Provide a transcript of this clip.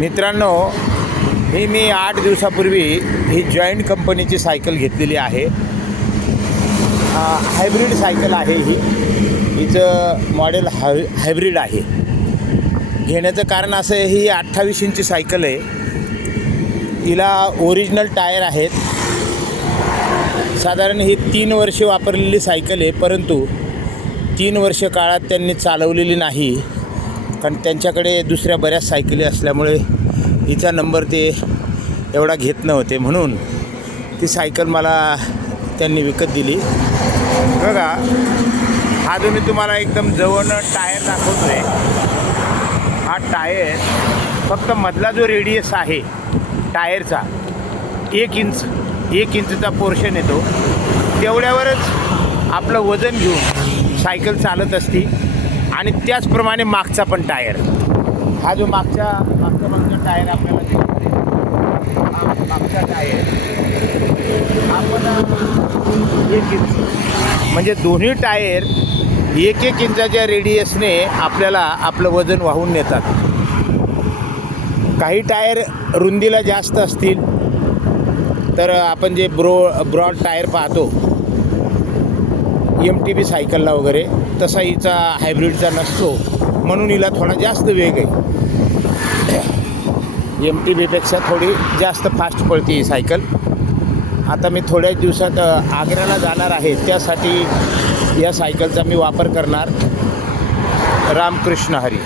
मित्रांनो ही मी आठ दिवसापूर्वी ही जॉईंट कंपनीची सायकल घेतलेली आहे. हायब्रिड सायकल आहे ही. हिचं मॉडेल हाय हायब्रिड आहे. घेण्याचं कारण असं आहे ही अठ्ठावीस इंची सायकल आहे. हिला ओरिजिनल टायर आहेत. साधारण ही तीन वर्षे वापरलेली सायकल आहे परंतु तीन वर्ष काळात त्यांनी चालवलेली नाही. कारण त्यांच्याकडे दुसऱ्या बऱ्याच सायकली असल्यामुळे हिचा नंबर ते एवढा घेत नव्हते. म्हणून ती सायकल मला त्यांनी विकत दिली. बघा हा जो मी तुम्हाला एकदम जवळनं टायर दाखवतो आहे हा टायर फक्त मधला जो रेडियस आहे टायरचा एक इंच एक इंचचा पोर्शन येतो तेवढ्यावरच आपलं वजन घेऊन सायकल चालत असती. आणि त्याचप्रमाणे मागचा पण टायर. हा जो मागचा मागचा मागचा टायर आपल्याला हा मागचा टायर. आपण एक इंच म्हणजे दोन्ही टायर एक एक इंचाच्या रेडियसने आपल्याला आपलं वजन वाहून नेतात. काही टायर रुंदीला जास्त असतील तर आपण जे ब्रो ब्रॉड टायर पाहतो एम टी बी सायकलला वगैरे तसा हिचा हायब्रिडचा नसतो म्हणून हिला थोडा जास्त वेग आहे. एम टी बीपेक्षा थोडी जास्त फास्ट पळते ही सायकल. आता मी थोड्याच दिवसात आग्र्याला जाणार आहे त्यासाठी या सायकलचा मी वापर करणार. रामकृष्ण हरी.